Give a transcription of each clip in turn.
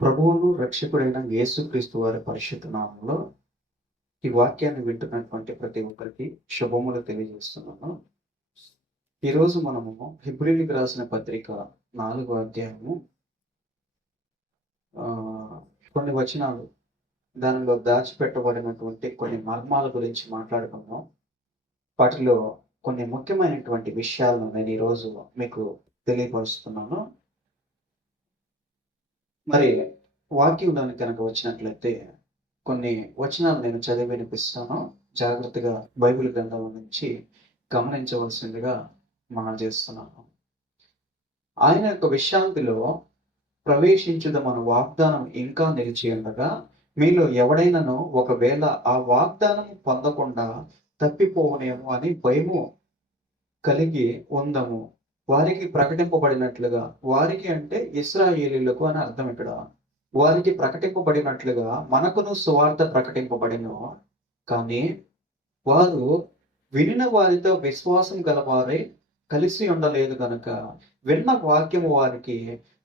ప్రభువును రక్షకుడైన యేసుక్రీస్తు వారి పరిశుద్ధ నామంలో ఈ వాక్యాన్ని వింటున్నటువంటి ప్రతి ఒక్కరికి శుభములు తెలియజేస్తున్నాను. ఈరోజు మనము హెబ్రీయులకు రాసిన పత్రిక 4వ అధ్యాయము కొన్ని వచనాలు, దానిలో దాచిపెట్టబడినటువంటి కొన్ని మర్మాల గురించి మాట్లాడుకుందాం. వాటిలో కొన్ని ముఖ్యమైనటువంటి విషయాలను నేను ఈరోజు మీకు తెలియపరుస్తున్నాను. మరి వాక్యంలోని కనుక వచ్చినట్లయితే కొన్ని వచనాలు నేను చదివి వినిపిస్తాను. జాగ్రత్తగా బైబిల్ గ్రంథం నుంచి గమనించవలసిందిగా మనం చేస్తున్నాను. ఆయన యొక్క విశ్రాంతిలో ప్రవేశించుదమను వాగ్దానం ఇంకా నిలిచి ఉండగా, మీలో ఎవడైనాను ఒకవేళ ఆ వాగ్దానం పొందకుండా తప్పిపోవనేమో అని భయము కలిగి ఉందము. వారికి ప్రకటింపబడినట్లుగా, వారికి అంటే ఇశ్రాయేలీయులకు అని అర్థం. ఇక్కడ వారికి ప్రకటింపబడినట్లుగా మనకును సువార్త ప్రకటింపబడిను. కానీ వారు వినిన వారితో విశ్వాసం గలవారై కలిసి ఉండలేదు కనుక విన్న వాక్యము వారికి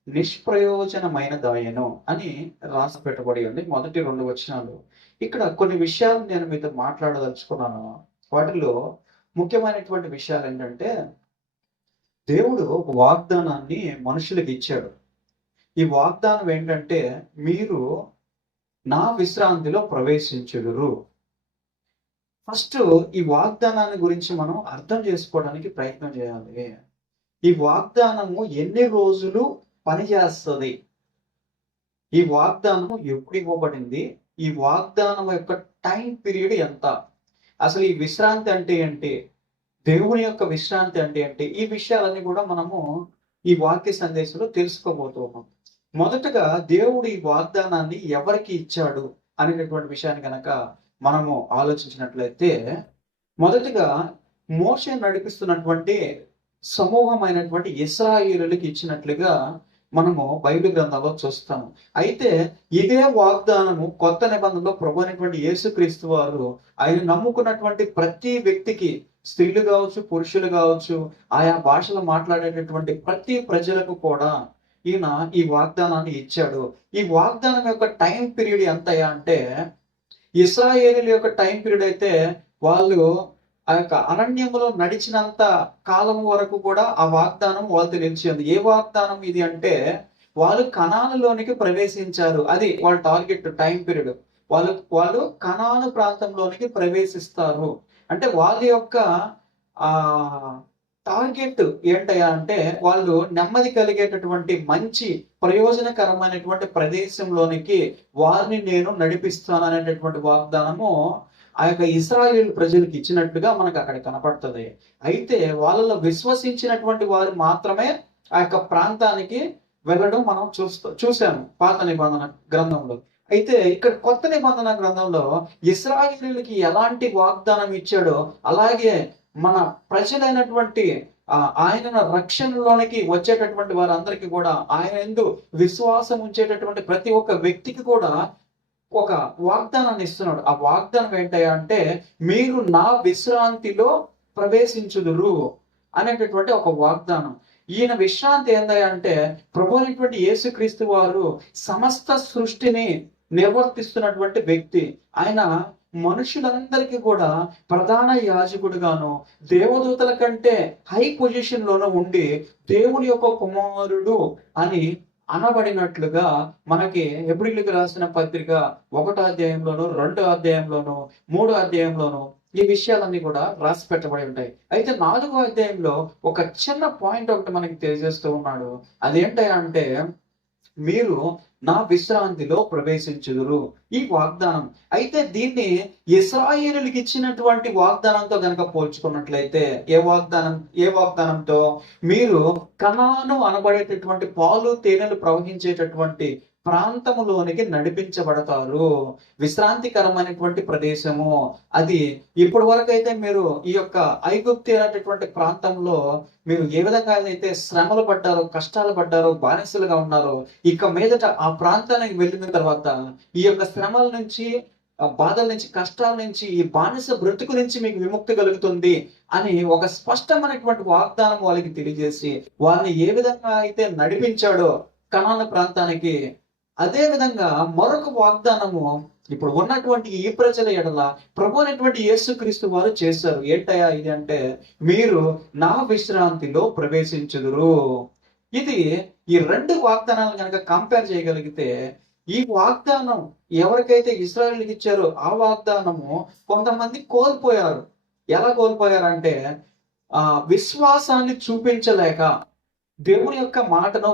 నిష్ప్రయోజనమైనదాయను అని రాసి పెట్టబడి ఉంది. మొదటి 2 వచనాలు. ఇక్కడ కొన్ని విషయాలు నేను మీతో మాట్లాడదలుచుకున్నాను. వాటిలో ముఖ్యమైనటువంటి విషయాలు ఏంటంటే, దేవుడు ఒక వాగ్దానాన్ని మనుషులకు ఇచ్చాడు. ఈ వాగ్దానం ఏంటంటే, మీరు నా విశ్రాంతిలో ప్రవేశించుదురు. ఫస్ట్ ఈ వాగ్దానాన్ని గురించి మనం అర్థం చేసుకోవడానికి ప్రయత్నం చేయాలి. ఈ వాగ్దానము ఎన్ని రోజులు పనిచేస్తుంది? ఈ వాగ్దానము ఎప్పుడు ఇవ్వబడింది? ఈ వాగ్దానం యొక్క టైం పీరియడ్ ఎంత? అసలు ఈ విశ్రాంతి అంటే ఏంటి? దేవుని యొక్క విశ్రాంతి అంటే ఏంటి? ఈ విషయాలన్నీ కూడా మనము ఈ వాక్య సందేశంలో తెలుసుకోబోతున్నాం. మొదటగా దేవుడు ఈ వాగ్దానాన్ని ఎవరికి ఇచ్చాడు అనేటటువంటి విషయాన్ని కనుక మనము ఆలోచించినట్లయితే, మొదటగా మోషే నడిపిస్తున్నటువంటి సమూహమైనటువంటి ఇశ్రాయేలులకు ఇచ్చినట్లుగా మనము బైబిల్ గ్రంథంలో చూస్తాము. అయితే ఇదే వాగ్దానము కొత్త నిబంధనలో ప్రభు అయినటువంటి యేసుక్రీస్తు వారు ఆయన నమ్ముకున్నటువంటి ప్రతి వ్యక్తికి, స్త్రీలు కావచ్చు, పురుషులు కావచ్చు, ఆయా భాషలు మాట్లాడేటటువంటి ప్రతి ప్రజలకు కూడా ఈయన ఈ వాగ్దానాన్ని ఇచ్చాడు. ఈ వాగ్దానం యొక్క టైం పీరియడ్ ఎంతయా అంటే, ఇశ్రాయేలీల యొక్క టైం పీరియడ్ అయితే వాళ్ళు ఆ యొక్క అరణ్యంలో నడిచినంత కాలం వరకు కూడా ఆ వాగ్దానం వాళ్ళతో నిలిచి ఉంది. ఏ వాగ్దానం ఇది అంటే, వాళ్ళు కనానులోనికి ప్రవేశించారు. అది వాళ్ళ టార్గెట్ టైం పీరియడ్. వాళ్ళు కనాను ప్రాంతంలోనికి ప్రవేశిస్తారు. అంటే వాళ్ళ యొక్క ఆ టార్గెట్ ఏంటయ్యా అంటే, వాళ్ళు నెమ్మది కలిగేటటువంటి మంచి ప్రయోజనకరమైనటువంటి ప్రదేశంలోనికి వారిని నేను నడిపిస్తాను అనేటటువంటి వాగ్దానము ఆ యొక్క ఇశ్రాయేలు ప్రజలకు ఇచ్చినట్టుగా మనకు అక్కడ కనపడుతుంది. అయితే వాళ్ళలో విశ్వసించినటువంటి వారు మాత్రమే ఆ యొక్క ప్రాంతానికి వెళ్ళడం మనం చూసాము పాత నిబంధన గ్రంథంలో. అయితే ఇక్కడ కొత్త నిబంధన గ్రంథంలో ఇశ్రాయేలుకి ఎలాంటి వాగ్దానం ఇచ్చాడో, అలాగే మన ప్రజలైనటువంటి ఆయన రక్షణలోనికి వచ్చేటటువంటి వారందరికీ కూడా, ఆయన యందు విశ్వాసం ఉంచేటటువంటి ప్రతి ఒక్క వ్యక్తికి కూడా ఒక వాగ్దానాన్ని ఇస్తున్నాడు. ఆ వాగ్దానం ఏంటయ్యా అంటే, మీరు నా విశ్రాంతిలో ప్రవేశించుదురు అనేటటువంటి ఒక వాగ్దానం. ఈయన విశ్రాంతి ఏందయ్యా అంటే, ప్రభు అయినటువంటి యేసుక్రీస్తు వారు సమస్త సృష్టిని నిర్వర్తిస్తున్నటువంటి వ్యక్తి. ఆయన మనుషులందరికీ కూడా ప్రధాన యాజకుడుగాను, దేవదూతల కంటే హై పొజిషన్ లోనూ ఉండి దేవుని యొక్క కుమారుడు అని అనబడినట్లుగా మనకి హెబ్రీయులకు రాసిన పత్రిక 1వ అధ్యాయంలోను, 2వ అధ్యాయంలోను, 3వ అధ్యాయంలోను ఈ విషయాలన్నీ కూడా రాసి పెట్టబడి ఉంటాయి. అయితే 4వ అధ్యాయంలో ఒక చిన్న పాయింట్ ఒకటి మనకి తెలియజేస్తూ ఉన్నాడు. అదేంటంటే, మీరు నా విశ్రాంతిలో ప్రవేశించుదురు. ఈ వాగ్దానం అయితే దీన్ని ఇశ్రాయేలుకి ఇచ్చినటువంటి వాగ్దానంతో కనుక పోల్చుకున్నట్లయితే, ఏ వాగ్దానంతో? మీరు కనాను అనబడేటటువంటి పాలు తేనెలు ప్రవహించేటటువంటి ప్రాంతములోనికి నడిపించబడతారు. విశ్రాంతికరమైనటువంటి ప్రదేశము అది. ఇప్పటి వరకు అయితే మీరు ఈ యొక్క ఐగుప్తు అనేటటువంటి ప్రాంతంలో మీరు ఏ విధంగా అయితే శ్రమలు పడ్డారో, కష్టాలు పడ్డారో, బానిసలుగా ఉన్నారో, ఇక మీదట ఆ ప్రాంతానికి వెళ్ళిన తర్వాత ఈ యొక్క శ్రమల నుంచి, బాధల నుంచి, కష్టాల నుంచి, ఈ బానిస బ్రతుకు నుంచి మీకు విముక్తి కలుగుతుంది అని ఒక స్పష్టమైనటువంటి వాగ్దానం వాళ్ళకి తెలియజేసి, వాళ్ళని ఏ విధంగా అయితే నడిపించాడో, కనాను ప్రాంతానికి. అదే విధంగా మరొక వాగ్దానము ఇప్పుడు ఉన్నటువంటి ఈ ప్రజల ఎడల ప్రభు అయినటువంటి యేసుక్రీస్తు వారు చేశారు. ఏంటయ్యా ఇది అంటే, మీరు నా విశ్రాంతిలో ప్రవేశించుదురు. ఇది ఈ రెండు వాగ్దానాలను కనుక కంపేర్ చేయగలిగితే, ఈ వాగ్దానం ఎవరికైతే ఇశ్రాయేలుకి ఇచ్చారో ఆ వాగ్దానము కొంతమంది కోల్పోయారు. ఎలా కోల్పోయారంటే, విశ్వాసాన్ని చూపించలేక దేవుని యొక్క మాటను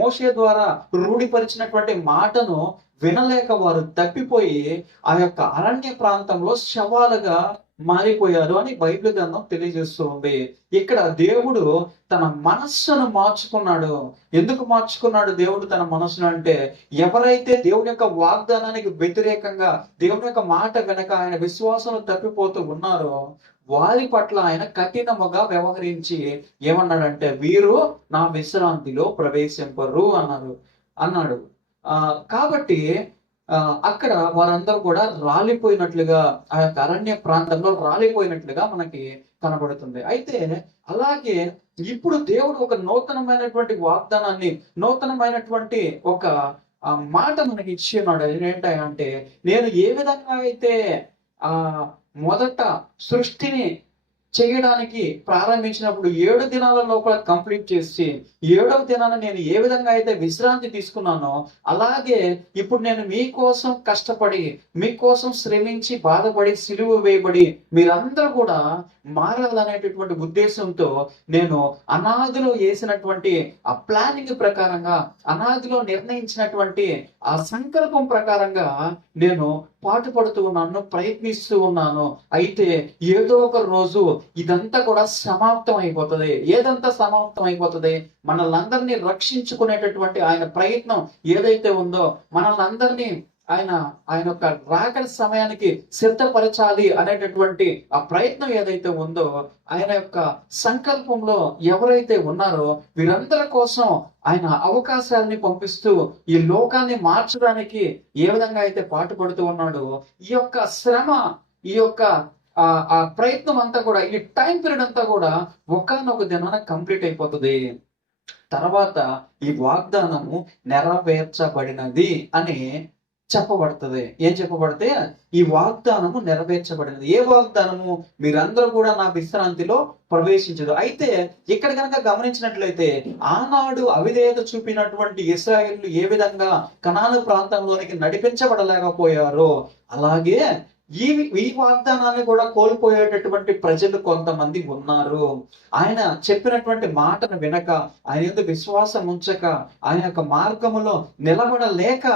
మోషే ద్వారా రూఢిపరిచినటువంటి మాటను వినలేక వారు తప్పిపోయి ఆ యొక్క అరణ్య ప్రాంతంలో శవాలుగా మారిపోయారు అని బైబిల్ గ్రంథం తెలియజేస్తూ ఉంది. ఇక్కడ దేవుడు తన మనస్సును మార్చుకున్నాడు. ఎందుకు మార్చుకున్నాడు దేవుడు తన మనస్సును అంటే, ఎవరైతే దేవుని యొక్క వాగ్దానానికి వ్యతిరేకంగా దేవుని యొక్క మాట వెనక ఆయన విశ్వాసం తప్పిపోతూ ఉన్నారో వారి పట్ల ఆయన కఠినముగా వ్యవహరించి ఏమన్నాడంటే, వీరు నా విశ్రాంతిలో ప్రవేశింపరు అన్నాడు. కాబట్టి అక్కడ వారందరూ కూడా రాలిపోయినట్లుగా, ఆ యొక్క అరణ్య ప్రాంతంలో రాలిపోయినట్లుగా మనకి కనబడుతుంది. అయితే అలాగే ఇప్పుడు దేవుడు ఒక నూతనమైనటువంటి వాగ్దానాన్ని, నూతనమైనటువంటి ఒక మాట మనకి ఇచ్చి ఉన్నాడు. ఏంటంటే, నేను ఏ విధంగా అయితే మొదట సృష్టిని చేయడానికి ప్రారంభించినప్పుడు 7 దినాల లోపల కంప్లీట్ చేసి 7వ దినాన నేను ఏ విధంగా అయితే విశ్రాంతి తీసుకున్నానో, అలాగే ఇప్పుడు నేను మీకోసం కష్టపడి, మీకోసం శ్రమించి, బాధపడి, సిలువ వేయబడి మీరందరూ కూడా మారాలనేటటువంటి ఉద్దేశంతో నేను అనాదిలో వేసినటువంటి ఆ ప్లానింగ్ ప్రకారంగా, అనాదిలో నిర్ణయించినటువంటి ఆ సంకల్పం ప్రకారంగా నేను పాటుపడుతూ ఉన్నాను, ప్రయత్నిస్తూ ఉన్నాను. అయితే ఏదో ఒక రోజు ఇదంతా కూడా సమాప్తం అయిపోతుంది. ఏదంతా సమాప్తం అయిపోతుంది? మనల్ని రక్షించుకునేటటువంటి ఆయన ప్రయత్నం ఏదైతే ఉందో, మనల్ని ఆయన యొక్క రాకడ సమయానికి సిద్ధపరచాలి అనేటటువంటి ఆ ప్రయత్నం ఏదైతే ఉందో, ఆయన యొక్క సంకల్పంలో ఎవరైతే ఉన్నారో వీరందరి కోసం ఆయన అవకాశాలని పంపిస్తూ ఈ లోకాన్ని మార్చడానికి ఏ విధంగా అయితే పాటుపడుతూ ఉన్నాడో, ఈ యొక్క శ్రమ, ఈ యొక్క ఆ ప్రయత్నం అంతా కూడా, ఈ టైం పీరియడ్ అంతా కూడా ఒకానొక దినాన కంప్లీట్ అయిపోతుంది. తర్వాత ఈ వాగ్దానము నెరవేర్చబడినది అని చెప్పబడుతుంది. ఏం చెప్పబడితే, ఈ వాగ్దానము నెరవేర్చబడినది. ఏ వాగ్దానము? మీరందరూ కూడా నా విశ్రాంతిలో ప్రవేశించదు. అయితే ఇక్కడ కనుక గమనించినట్లయితే, ఆనాడు అవిధేయత చూపినటువంటి ఇశ్రాయేలు ఏ విధంగా కనాను ప్రాంతంలోనికి నడిపించబడలేకపోయారో, అలాగే ఈ వాగ్దానాన్ని కూడా కోల్పోయేటటువంటి ప్రజలు కొంతమంది ఉన్నారు. ఆయన చెప్పినటువంటి మాటను వినక, ఆయన యందు విశ్వాసం ఉంచక, ఆయన యొక్క మార్గములో నిలబడలేక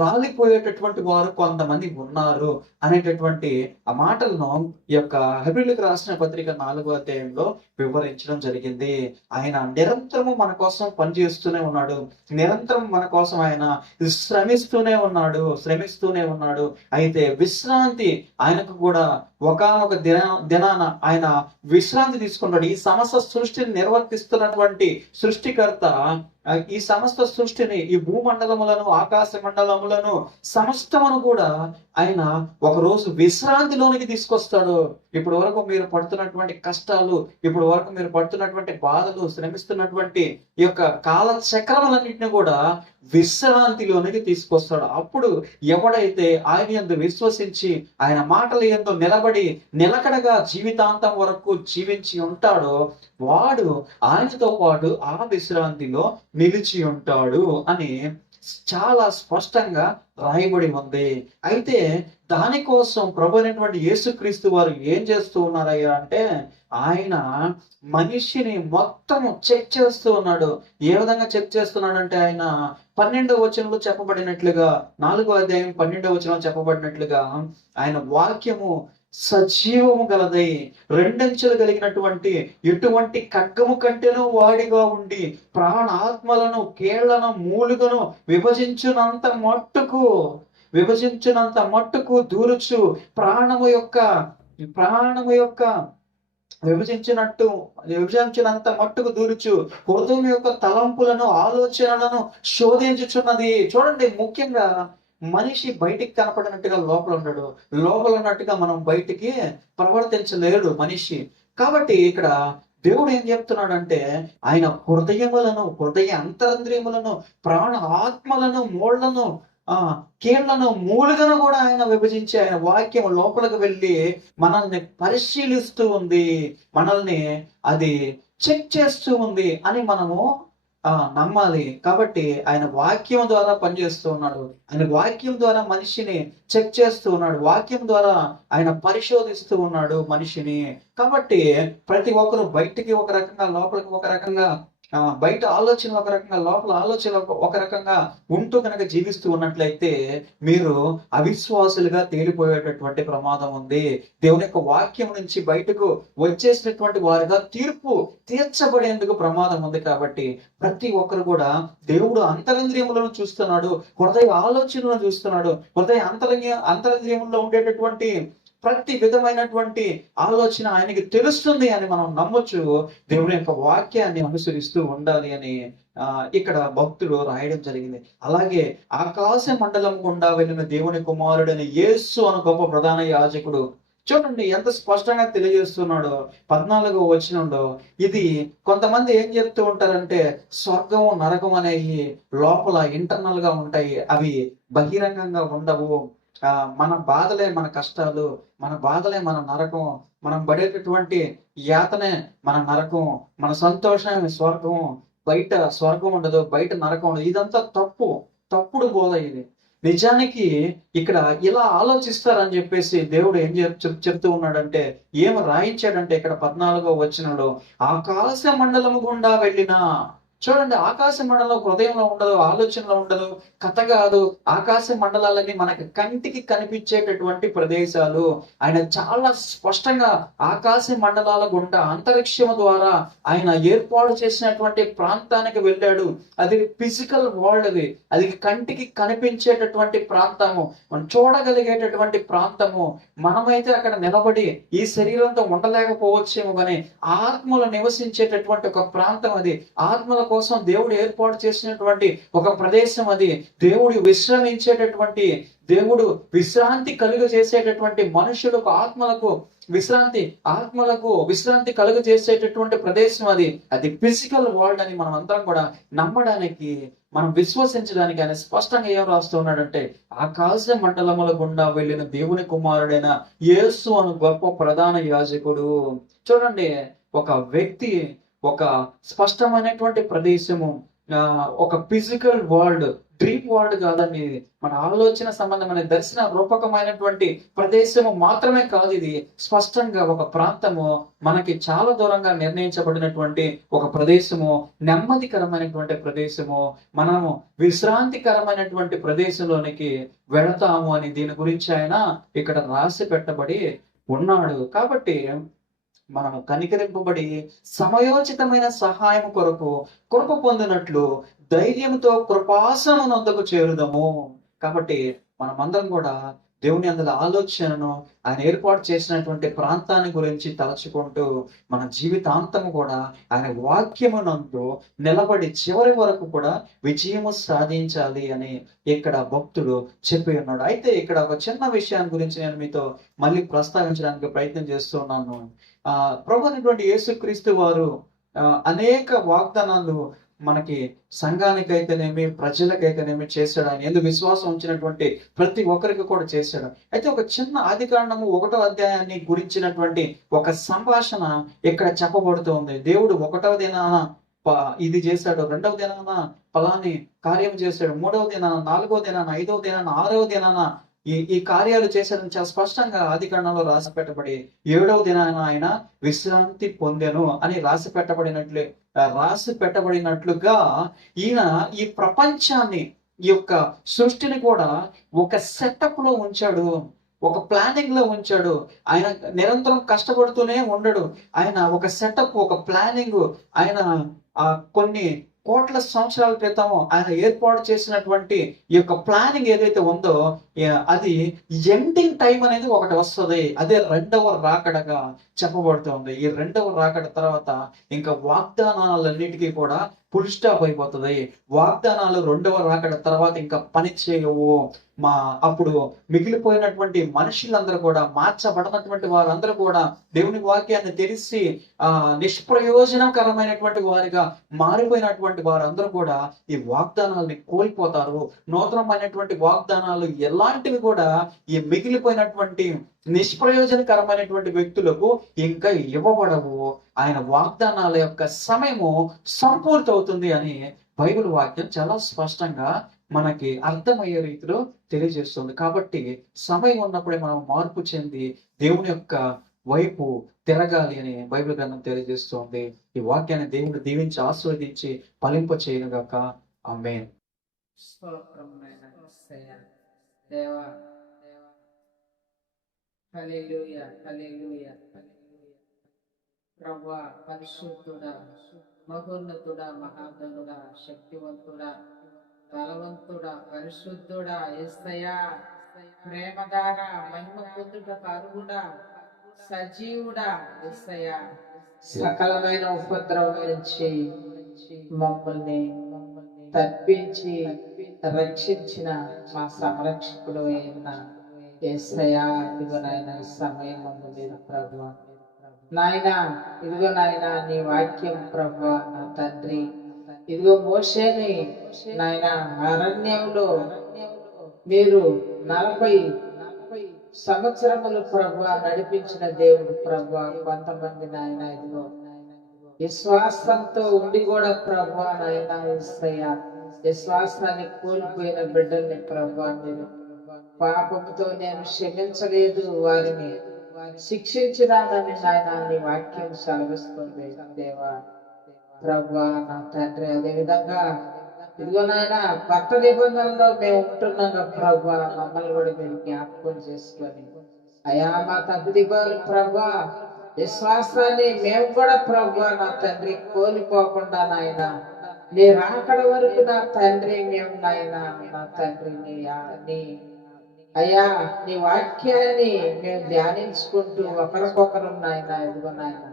రాలిపోయేటటువంటి వారు కొంతమంది ఉన్నారు అనేటటువంటి ఆ మాటలను ఈ యొక్క హెబ్రీయులకు రాసిన పత్రిక 4వ అధ్యాయంలో వివరించడం జరిగింది. ఆయన నిరంతరము మన కోసం పనిచేస్తూనే ఉన్నాడు. నిరంతరం మన కోసం ఆయన శ్రమిస్తూనే ఉన్నాడు. అయితే విశ్రాంతి ఆయనకు కూడా ఒకానొక దినాన ఆయన విశ్రాంతి తీసుకున్నాడు. ఈ సమస్త సృష్టిని నిర్వర్తిస్తున్నటువంటి సృష్టికర్త ఈ సమస్త సృష్టిని, ఈ భూమండలములను, ఆకాశ మండలములను, సమస్తమును కూడా ఆయన ఒకరోజు విశ్రాంతిలోనికి తీసుకొస్తాడు. ఇప్పుడు వరకు మీరు పడుతున్నటువంటి కష్టాలు, ఇప్పుడు వరకు మీరు పడుతున్నటువంటి బాధలు, శ్రమిస్తున్నటువంటి ఈ యొక్క కాల చక్రములన్నింటినీ కూడా విశ్రాంతిలోనికి తీసుకొస్తాడు. అప్పుడు ఎవడైతే ఆయన యందు విశ్వసించి, ఆయన మాటల యందు నిలబడి నిలకడగా జీవితాంతం వరకు జీవించి ఉంటాడో, వాడు ఆయనతో పాటు ఆ విశ్రాంతిలో నిలిచి ఉంటాడు అని చాలా స్పష్టంగా రాయబడి ఉంది. అయితే దానికోసం ప్రభు అయినటువంటి యేసుక్రీస్తు వారు ఏం చేస్తూ ఉన్నారయ్యా అంటే, ఆయన మనిషిని మొత్తం చెక్ చేస్తూ ఉన్నాడు. ఏ విధంగా చెక్ చేస్తున్నాడంటే, ఆయన 12వ వచనంలో చెప్పబడినట్లుగా, 4వ అధ్యాయం 12వ వచనంలో చెప్పబడినట్లుగా, ఆయన వాక్యము సజీవము గలదై రెండంచెలు కలిగినటువంటి ఎటువంటి ఖడ్గము కంటేనూ వాడిగా ఉండి ప్రాణాత్మలను, కేళ్లను, మూలుగను విభజించినంత మట్టుకు దూరుచు ప్రాణము యొక్క విభజించినంత మట్టుకు దూరుచు హృదయం యొక్క తలంపులను, ఆలోచనలను శోధించుచున్నది. చూడండి, ముఖ్యంగా మనిషి బయటికి కనపడినట్టుగా లోపల ఉన్నాడు, లోపల ఉన్నట్టుగా మనం బయటికి ప్రవర్తించలేడు మనిషి. కాబట్టి ఇక్కడ దేవుడు ఏం చెప్తున్నాడంటే ఆయన హృదయ అంతరంద్రియములను, ప్రాణ ఆత్మలను, మోళ్లను, ఆ కీళ్లను, మూలుగను కూడా ఆయన విభజించి ఆయన వాక్యం లోపలికి వెళ్ళి మనల్ని పరిశీలిస్తూ ఉంది, మనల్ని అది చెక్ చేస్తూ ఉంది అని మనము నమ్మాలి. కాబట్టి ఆయన వాక్యం ద్వారా పనిచేస్తూ ఉన్నాడు. ఆయన వాక్యం ద్వారా మనిషిని చెక్ చేస్తూ ఉన్నాడు. వాక్యం ద్వారా ఆయన పరిశోధిస్తూ ఉన్నాడు మనిషిని. కాబట్టి ప్రతి ఒక్కరు బయటికి ఒక రకంగా, లోపలికి ఒక రకంగా, బయట ఆలోచన ఒక రకంగా, లోపల ఆలోచన ఒక రకంగా ఉంటూ కనుక జీవిస్తూ ఉన్నట్లయితే మీరు అవిశ్వాసులుగా తేలిపోయేటటువంటి ప్రమాదం ఉంది. దేవుని యొక్క వాక్యం నుంచి బయటకు వచ్చేసినటువంటి వారిగా తీర్పు తీర్చబడేందుకు ప్రమాదం ఉంది. కాబట్టి ప్రతి ఒక్కరు కూడా దేవుడు అంతరంద్రియములను చూస్తున్నాడు, హృదయ ఆలోచనలను చూస్తున్నాడు. హృదయ అంతరంద్రియములో ఉండేటటువంటి ప్రతి విధమైనటువంటి ఆలోచన ఆయనకి తెలుస్తుంది అని మనం నమ్మొచ్చు. దేవుని యొక్క వాక్యాన్ని అనుసరిస్తూ ఉండాలి అని ఇక్కడ భక్తులు రాయడం జరిగింది. అలాగే ఆకాశ మండలం గుండా వెళ్ళిన దేవుని కుమారుడైన యేసు అను గొప్ప ప్రధాన యాజకుడు, చూడండి ఎంత స్పష్టంగా తెలియజేస్తున్నాడు 14వ వచనంలో. ఇది కొంతమంది ఏం చెప్తూ ఉంటారంటే స్వర్గం నరకం అనేవి లోపల ఇంటర్నల్ గా ఉంటాయి, అవి బహిరంగంగా ఉండవు. మన బాధలే మన కష్టాలు, మన బాధలే మన నరకం, మనం పడేటటువంటి యాతనే మన నరకం, మన సంతోషమే స్వర్గం, బయట స్వర్గం ఉండదు, బయట నరకం ఉండదు. ఇదంతా తప్పుడు బోధ ఇది. నిజానికి ఇక్కడ ఇలా ఆలోచిస్తారని చెప్పేసి దేవుడు ఏం చెప్తూ ఉన్నాడంటే, ఏం రాయించాడంటే ఇక్కడ 14వ వచనంలో, ఆకాశ మండలము గుండా వెళ్ళిన, చూడండి ఆకాశ మండలం హృదయంలో ఉండదు, ఆలోచనలో ఉండదు, కథ కాదు. ఆకాశ మండలాలని మనకి కంటికి కనిపించేటటువంటి ప్రదేశాలు. ఆయన చాలా స్పష్టంగా ఆకాశ మండలాల గుండా అంతరిక్షం ద్వారా ఆయన ఏర్పాటు చేసినటువంటి ప్రాంతానికి వెళ్ళాడు. అది ఫిజికల్ వరల్డ్, అది కంటికి కనిపించేటటువంటి ప్రాంతము, మనం చూడగలిగేటటువంటి ప్రాంతము. మనమైతే అక్కడ నిలబడి ఈ శరీరంతో ఉండలేకపోవచ్చేమో, కానీ ఆత్మలు నివసించేటటువంటి ఒక ప్రాంతం అది. ఆత్మల కోసం దేవుడు ఏర్పాటు చేసినటువంటి ఒక ప్రదేశం అది. దేవుడు విశ్రమించేటటువంటి, దేవుడు విశ్రాంతి కలుగ చేసేటటువంటి మనుషులకు, ఆత్మలకు విశ్రాంతి కలుగ చేసేటటువంటి ప్రదేశం అది. అది ఫిజికల్ వరల్డ్ అని మనం అందరం కూడా నమ్మడానికి, మనం విశ్వసించడానికి ఆయన స్పష్టంగా ఏం రాస్తూ ఉన్నాడంటే, ఆకాశ మండలముల గుండా వెళ్ళిన దేవుని కుమారుడైన యేసు అను గొప్ప ప్రధాన యాజకుడు. చూడండి, ఒక వ్యక్తి, ఒక స్పష్టమైనటువంటి ప్రదేశము, ఒక ఫిజికల్ వరల్డ్, డ్రీమ్ వరల్డ్ కాదండి. మన ఆలోచన సంబంధమైన దర్శన రూపకమైనటువంటి ప్రదేశము మాత్రమే కాదు. ఇది స్పష్టంగా ఒక ప్రాంతము, మనకి చాలా దూరంగా నిర్ణయించబడినటువంటి ఒక ప్రదేశము, నెమ్మదికరమైనటువంటి ప్రదేశము, మనము విశ్రాంతికరమైనటువంటి ప్రదేశంలోనికి వెళతాము అని దీని గురించి ఆయన ఇక్కడ రాసి పెట్టబడి ఉన్నాడు. కాబట్టి మనము కనికరింపబడి సమయోచితమైన సహాయం కొరకు పొందినట్లు ధైర్యంతో కృపాసనమునొద్దకు చేరుదము. కాబట్టి మనమందరం కూడా దేవుని అందులో ఆలోచనను, ఆయన ఏర్పాటు చేసినటువంటి ప్రాంతాన్ని గురించి తలచుకుంటూ మన జీవితాంతము కూడా ఆయన వాక్యమునందు నిలబడి చివరి వరకు కూడా విజయము సాధించాలి అని ఇక్కడ భక్తుడు చెప్పి ఉన్నాడు. అయితే ఇక్కడ ఒక చిన్న విషయాన్ని గురించి నేను మీతో మళ్ళీ ప్రస్తావించడానికి ప్రయత్నం చేస్తున్నాను. ప్రభు అయినటువంటి యేసుక్రీస్తు వారు అనేక వాగ్దానాలు మనకి సంఘానికైతేనేమి, ప్రజలకైతేనేమి చేశాడు. ఆయన ఎందుకు విశ్వాసం ఉంచినటువంటి ప్రతి ఒక్కరికి కూడా చేశాడు. అయితే ఒక చిన్న ఆదికాండము 1వ అధ్యాయాన్ని గురించినటువంటి ఒక సంభాషణ ఇక్కడ చెప్పబడుతుంది. దేవుడు 1వ దినాన ఇది చేశాడు, 2వ దినాన ఫలాని కార్యం చేశాడు, 3వ దినాన, 4వ దినాన, 5వ దినాన, 6వ దినాన ఈ కార్యాలు చేశాడని చాలా స్పష్టంగా ఆదికాండంలో రాసి పెట్టబడి 7వ దినాన ఆయన విశ్రాంతి పొందెను అని రాసి పెట్టబడినట్లుగా ఈయన ఈ ప్రపంచాన్ని, ఈ యొక్క సృష్టిని కూడా ఒక సెటప్ లో ఉంచాడు, ఒక ప్లానింగ్ లో ఉంచాడు. ఆయన నిరంతరం కష్టపడుతూనే ఉండడు. ఆయన ఒక సెటప్, ఒక ప్లానింగ్, ఆయన కొన్ని కోట్ల సంవత్సరాల క్రితం ఆయన ఏర్పాటు చేసినటువంటి ఈ యొక్క ప్లానింగ్ ఏదైతే ఉందో, అది ఎండింగ్ టైం అనేది ఒకటి వస్తుంది. అదే రెండవ రాకడగా చెప్పబడుతుంది. ఈ రెండవ రాకడ తర్వాత ఇంకా వాగ్దానాలన్నిటికీ కూడా ఫుల్ స్టాప్ అయిపోతుంది. వాగ్దానాలు రెండవ రాకడ తర్వాత ఇంకా పని చేయవు. అప్పుడు మిగిలిపోయినటువంటి మనుషులందరూ కూడా, మార్చబడినటువంటి వారందరూ కూడా దేవుని వాక్యాన్ని తెలిసి నిష్ప్రయోజనకరమైనటువంటి వారిగా మారిపోయినటువంటి వారందరూ కూడా ఈ వాగ్దానాలని కోల్పోతారు. నూతనమైనటువంటి వాగ్దానాలు ఎలాంటివి కూడా ఈ మిగిలిపోయినటువంటి నిష్ప్రయోజనకరమైనటువంటి వ్యక్తులకు ఇంకా ఇవ్వబడవు. ఆయన వాగ్దానాల యొక్క సమయము సంపూర్తి అవుతుంది అని బైబిల్ వాక్యం చాలా స్పష్టంగా మనకి అర్థమయ్యే రీతిలో తెలియజేస్తుంది. కాబట్టి సమయం ఉన్నప్పుడే మనం మార్పు చెంది దేవుని యొక్క వైపు తిరగాలి అని బైబిల్ గ్రంథం తెలియజేస్తుంది. ఈ వాక్యాన్ని దేవుడు దీవించి ఆస్వాదించి ఫలింప చేయను గాక. ఆమేన్. ప్రభువా, పరిశుద్ధుడా, మహోన్నతుడా, మహాగణుడా, శక్తివంతుడా, బలవంతుడా, పరిశుద్ధుడా, యేసయ్యా, ప్రేమధార, మహిమ పొందుటకు అర్హుడా, సజీవుడా, యేసయ్యా, సకలమైన ఉపద్రవం నుంచి మమ్మల్ని తప్పించి రక్షించిన మా సంరక్షకుడు అయిన యేసయ్యా, ఇదిగో నాయన ఈ సమయం మీరు ప్రభువా, నాయన ఇదిగో నాయన నీ వాక్యం ప్రభువా, నా తండ్రి ఇదిగో మోషేని నాయన అరణ్యంలో మీరు 40 సంవత్సరములు ప్రభువా నడిపించిన దేవుడు ప్రభువా. కొంతమంది నాయన ఇదిగో విశ్వాసంతో ఉండి కూడా ప్రభువా నాయన యేసయ్యా, విశ్వాసాన్ని కోల్పోయిన బిడ్డల్ని ప్రభువా మీరు పాపంతో నేను క్షమించలేదు, వారిని శిక్షించినానని నాయన నీ వాక్యం సెలవిస్తుంది దేవా. ప్రభువా నా తండ్రి, అదే విధంగా ఇదిగో నాయన కొత్త నిబంధనలో మేము ఉంటున్నాం ప్రభువా, మమ్మల్ని కూడా మీరు జ్ఞాపకం చేసుకొని అయా మా తప్పిదిబాలు ప్రభువా, విశ్వాసాన్ని మేము కూడా ప్రభువా నా తండ్రి కోల్పోకుండా నాయన నీ రాకడ వరకు నా తండ్రి మేము నాయన నా తండ్రి నీ అయ్యా నీ వాక్యాన్ని మేము ధ్యానించుకుంటూ ఒకరికొకరు నాయన ఇదిగో నాయన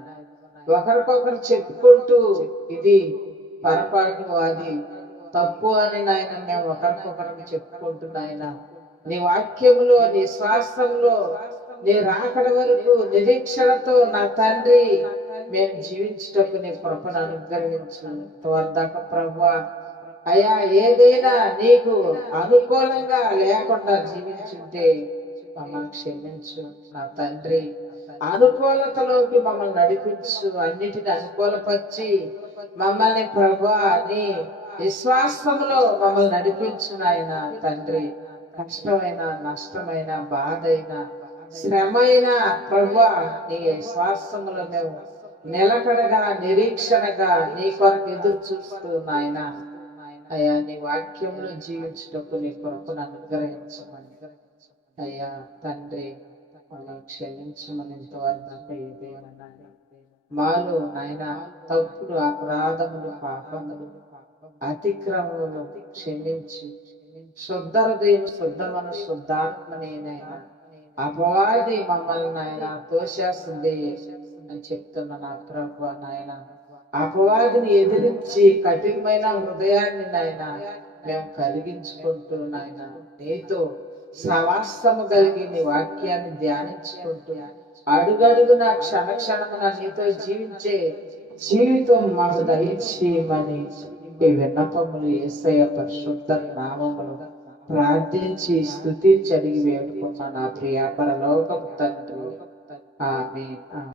ఒకరికొకరు చెప్పుకుంటూ ఇది పొరపాటు, అది తప్పు అని నాయన మేము ఒకరికొకరు చెప్పుకుంటూ నాయన నీ వాక్యములో నీ శ్వాసంలో నీ రాకడ వరకు నిరీక్షణతో నా తండ్రి మేము జీవించటకు నీ కృపను అనుగ్రహించు. వద్దాక ప్రభువా అయ్యా ఏదైనా నీకు అనుకూలంగా లేకుండా జీవించుంటే మమ్మల్ని క్షమించు నా తండ్రి. అనుకూలతలోకి మమ్మల్ని నడిపించు, అన్నిటిని అనుకూలపరిచి మమ్మల్ని ప్రభువా నీ విశ్వాసంలో మమ్మల్ని నడిపించు నాయన తండ్రి. కష్టమైన, నష్టమైన, బాధైన, శ్రమైన ప్రభువా నీ విశ్వాసంలో మేము నిలకడగా నిరీక్షణగా నీ కొరకు ఎదురు చూస్తూ నాయన అయ్యా నీ వాక్యంలో జీవించటకు నీ కృపను అనుగ్రహించమని అయ్యా తండ్రి మనం క్షమించమని ఇంతవరకు ఏదేమన్నాను మాలో నాయన తప్పుడు అపరాధములు, పాపములు, అతిక్రమములు క్షమించి శుద్ధ హృదయం, శుద్ధ మనసు, శుద్ధాత్మనేనైనా అపవాది మమ్మల్ని నాయన తోసేస్తుంది అని చెప్తున్న నా ప్రభువా నాయన, అపవాదిని ఎదిరించి కఠినమైన హృదయాన్ని నాయన మేము కలిగించుకుంటూ నాయన నీతో సవాస్తము కలిగి నీ వాక్యాన్ని ధ్యానించుకుంటూ అడుగడుగున క్షణమున నీతో జీవించే జీవితం మాకు దయచేయమని ఈ విన్నపములు యేసయ్య పరిశుద్ధ నామములు ప్రార్థించి స్తుతించి అడిగి వేడుకున్న నా ప్రియ పరలోకపు తండ్రి. ఆమేన్.